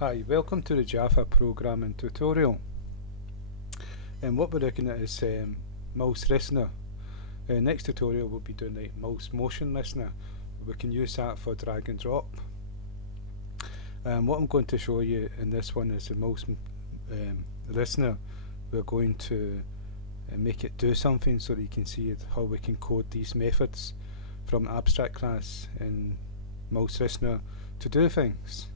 Hi, welcome to the Java programming tutorial. And what we're looking at is MouseListener. Next tutorial we'll be doing the mouse motion listener. We can use that for drag and drop. What I'm going to show you in this one is the mouse listener. We're going to make it do something so that you can see how we can code these methods from abstract class in MouseListener to do things.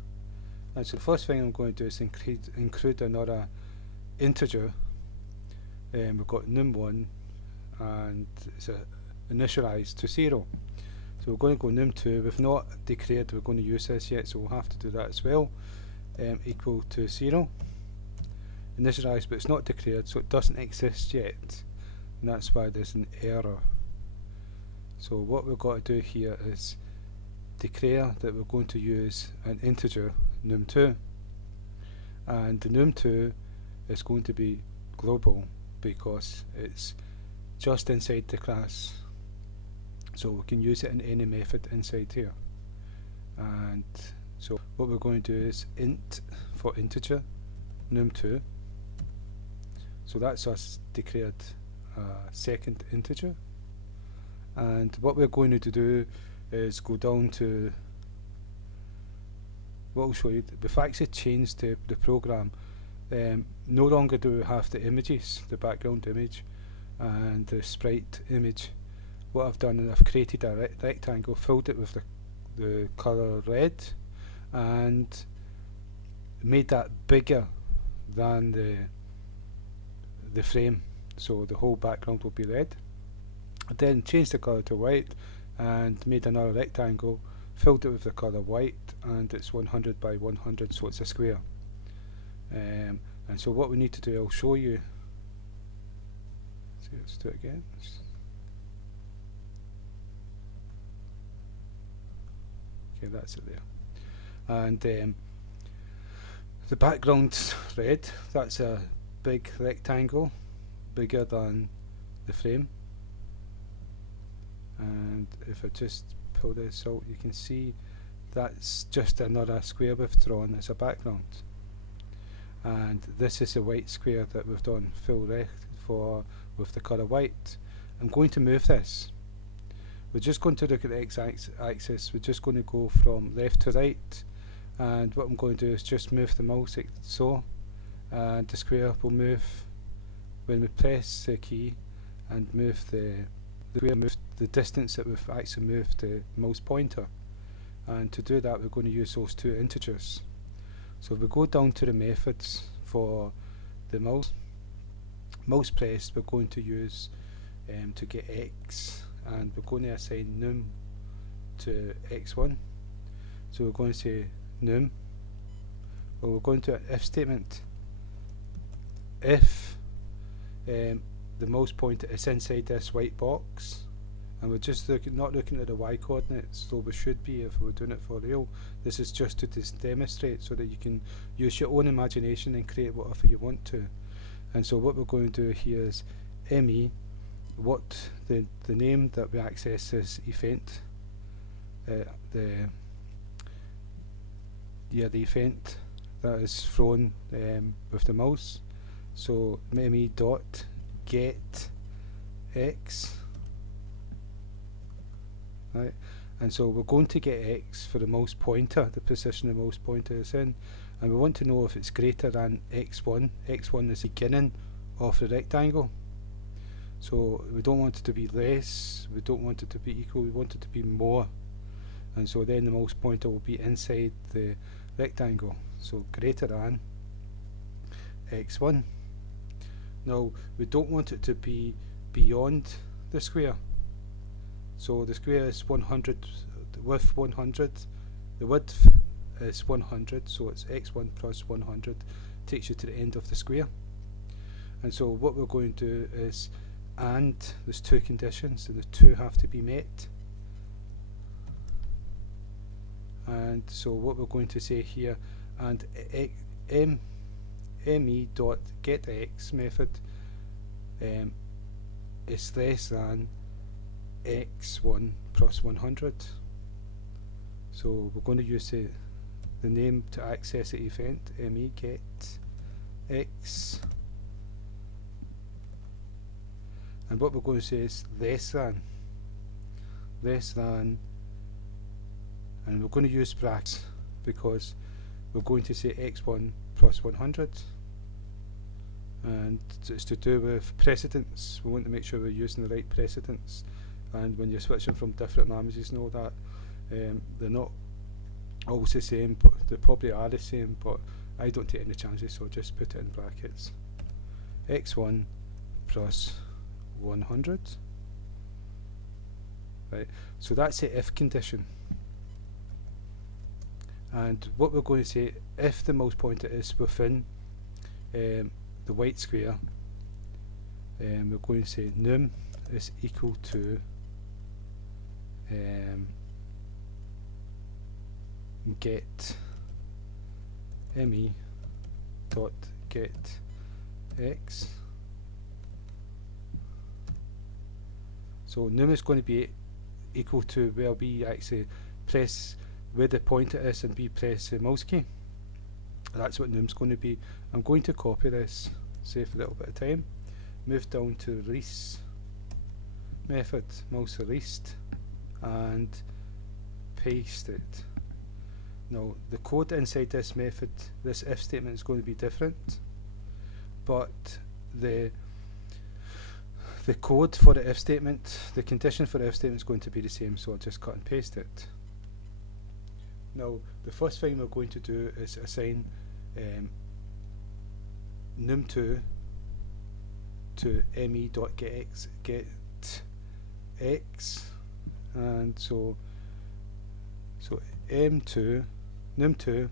And so the first thing I'm going to do is include another integer. We've got num1 and it's initialized to 0. So we're going to go num2. We've not declared we're going to use this yet, so we'll have to do that as well. Equal to 0. Initialized, but it's not declared, so it doesn't exist yet. And that's why there's an error. So what we've got to do here is declare that we're going to use an integer num2, and the num2 is going to be global because it's just inside the class, so we can use it in any method inside here. And so what we're going to do is int for integer num2, so that's us declared a second integer. And what we're going to do is go down to what I'll show you. We've actually changed the program. No longer do we have the images, the background image and the sprite image. What I've done is I've created a rectangle, filled it with the colour red, and made that bigger than the frame, so the whole background will be red. I then changed the colour to white and made another rectangle, filled it with the colour white, and it's 100 by 100, so it's a square. And so what we need to do, I'll show you. So let's do it again. Okay, that's it there. And the background's red. That's a big rectangle, bigger than the frame. And if I just pull this out, you can see that's just another square we've drawn as a background. And this is a white square that we've done full rect for with the colour white. I'm going to move this. We're just going to look at the x-axis. We're just going to go from left to right, and what I'm going to do is just move the mouse like so, and the square will move when we press the key and move the distance that we've actually moved the mouse pointer. And to do that, we're going to use those two integers. So if we go down to the methods for the mouse pressed, we're going to use to get x, and we're going to assign num to x1. So we're going to say num, well, we're going to an if statement. If the mouse pointer is inside this white box, and we're just not looking at the y coordinates, so we should be if we're doing it for real. This is just to demonstrate so that you can use your own imagination and create whatever you want to. And so what we're going to do here is me, what the name that we access is event, the event that is thrown with the mouse. So me dot get x. Right, and so we're going to get x for the mouse pointer, the position the mouse pointer is in, and we want to know if it's greater than x1. x1 is the beginning of the rectangle, so we don't want it to be less, we don't want it to be equal, we want it to be more, and so then the mouse pointer will be inside the rectangle, so greater than x1. Now we don't want it to be beyond the square. So the square is 100, the width 100, the width is 100, so it's x1 plus 100 takes you to the end of the square. And so what we're going to do is, and there's two conditions, and the two have to be met. And so what we're going to say here, and me.getX method is less than x1 plus 100. So we're going to use the name to access the event, me get x, and what we're going to say is less than, and we're going to use brackets because we're going to say x1 plus 100, and it's to do with precedence. We want to make sure we're using the right precedence, and when you're switching from different languages and all that, they're not always the same, but they probably are the same, but I don't take any chances, so just put it in brackets. x1 plus 100. Right, so that's the if condition. And what we're going to say, if the mouse pointer is within the white square, we're going to say num is equal to get me dot get x. So num is going to be equal to where we actually press where the pointer is and we press the mouse key. That's what num's going to be. I'm going to copy this, save a little bit of time, move down to release method, mouse released, and paste it. Now the code inside this method, this if statement, is going to be different, but the code for the if statement, the condition for the if statement is going to be the same, so I'll just cut and paste it. Now the first thing we're going to do is assign num2 to me.getx, and so num2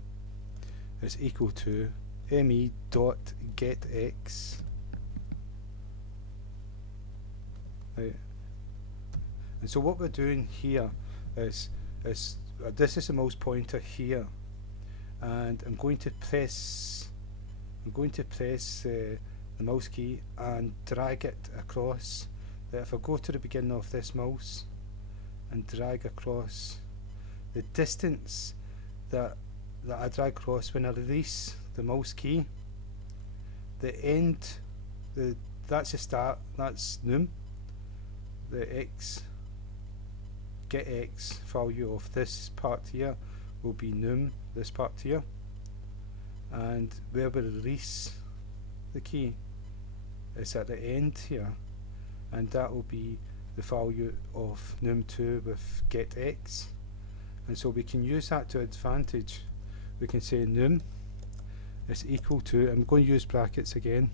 is equal to me.getx. Right. And so what we're doing here is this is the mouse pointer here, and I'm going to press the mouse key and drag it across. If I go to the beginning of this mouse and drag across, the distance that I drag across when I release the mouse key, the end, that's the start, that's num. The get x value of this part here will be num, this part here, and where we release the key is at the end here, and that will be the value of num2 with get x. And so we can use that to advantage. We can say num is equal to, I'm going to use brackets again,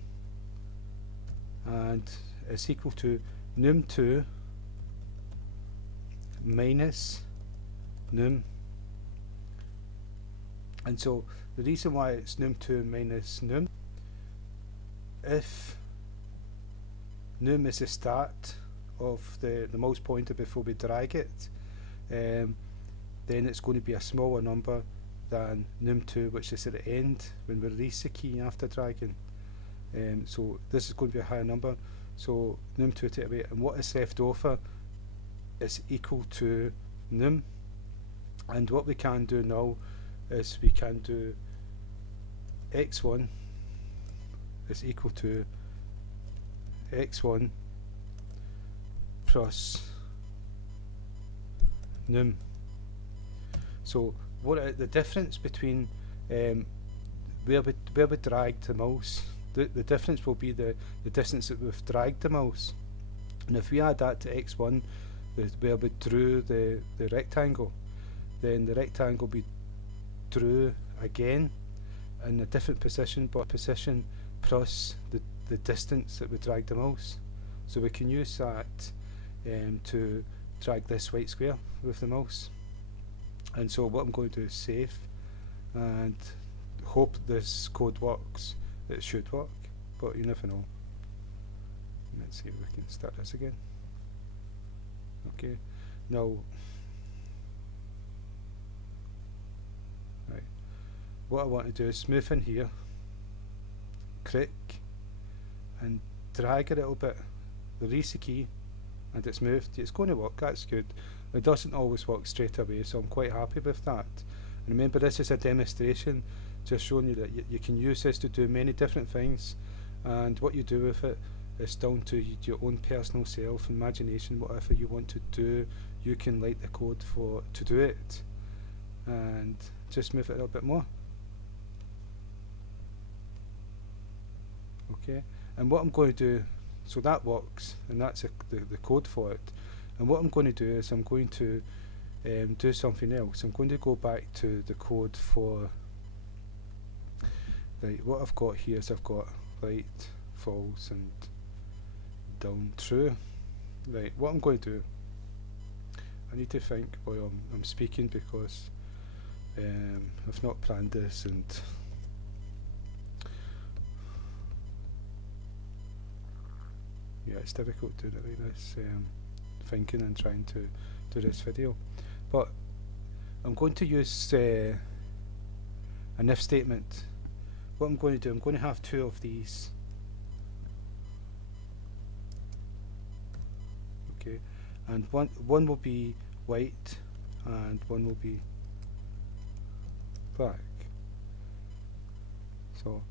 and it's equal to num2 minus num. And so the reason why it's num2 minus num, if num is the start of the mouse pointer before we drag it, then it's going to be a smaller number than num2, which is at the end when we release the key after dragging. So this is going to be a higher number, so num2 take away, and what is left over is equal to num. And what we can do now is we can do x1 is equal to x1 plus num. So what the difference between where we dragged the mouse, the difference will be the distance that we've dragged the mouse, and if we add that to x1, where we drew the rectangle, then the rectangle will be drew again in a different position, but position plus the distance that we dragged the mouse. So we can use that to drag this white square with the mouse. And so what I'm going to do is save and hope this code works. It should work, but you never know. Let's see if we can start this again. Okay, now right, what I want to do is move in here, click and drag a little bit, release the key, and it's moved. It's going to work, that's good. It doesn't always work straight away, so I'm quite happy with that. And remember, this is a demonstration, just showing you that you can use this to do many different things, and what you do with it is down to your own personal self, imagination. Whatever you want to do, you can write the code to do it, and just move it a little bit more. Okay, and what I'm going to do, so that works, and that's the code for it. And what I'm going to do is I'm going to do something else. I'm going to go back to the code for, right, what I've got here is I've got right, false, and down, true. Right, what I'm going to do, I need to think while I'm speaking, because I've not planned this, and yeah, it's difficult doing it like this, thinking and trying to do this video. But I'm going to use an if statement. What I'm going to do, I'm going to have two of these. Okay, and one will be white and one will be black. So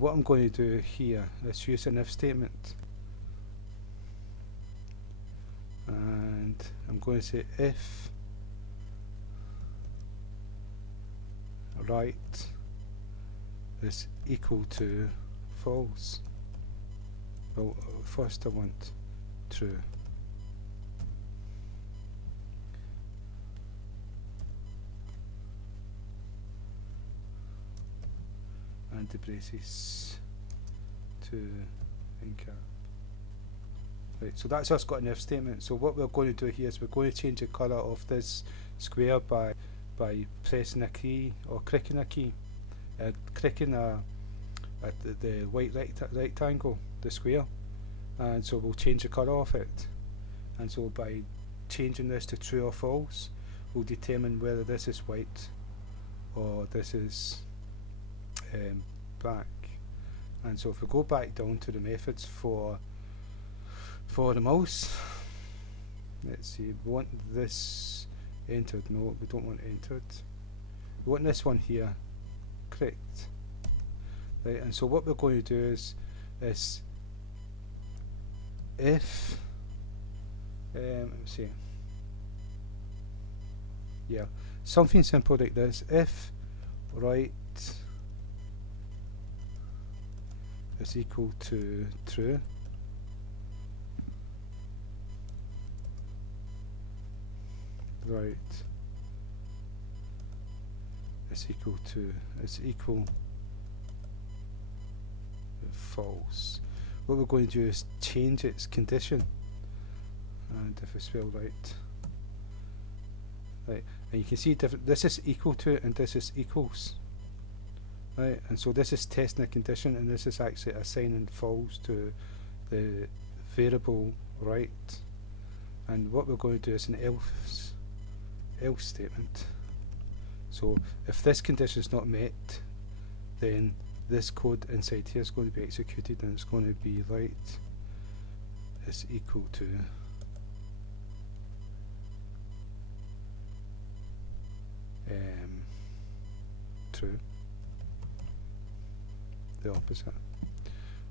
what I'm going to do here, let's use an if statement. And I'm going to say if right is equal to false. Well, first I want true. And the braces to in cap. Right, so that's us got an if statement. So what we're going to do here is we're going to change the colour of this square by pressing a key or clicking a key, clicking at the white rectangle, the square, and so we'll change the colour of it. And so by changing this to true or false, we'll determine whether this is white or this is black. And so if we go back down to the methods for the mouse, let's see, we want this entered. No, we don't want entered. We want this one here clicked. Right, and so what we're going to do is if let me see, yeah, something simple like this. If right is equal to true, right is equal to false. What we're going to do is change its condition, and if I spell right, and you can see different. This is equal to and this is equals, right? And so this is testing a condition, and this is actually assigning false to the variable right. And what we're going to do is an else statement. So if this condition is not met, then this code inside here is going to be executed, and it's going to be right is equal to true, the opposite.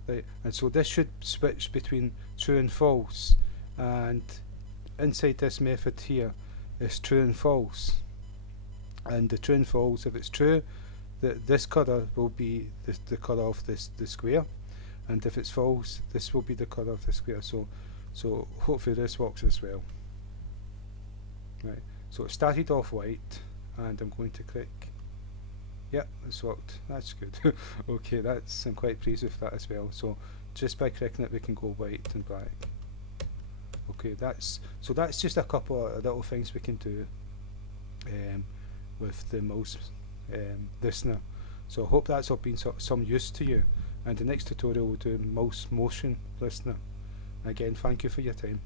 Right, and so this should switch between true and false, and inside this method here is true and false. And the true and false, if it's true, this colour will be the colour of the square, and if it's false, this will be the colour of the square. So hopefully this works as well. Right, so it started off white, and I'm going to click. Yep, it's worked. That's good. Okay, I'm quite pleased with that as well. So just by clicking it, we can go white and black. Okay, that's just a couple of little things we can do with the mouse listener. So I hope that's all been some use to you, and the next tutorial we'll do mouse motion listener. Again, thank you for your time.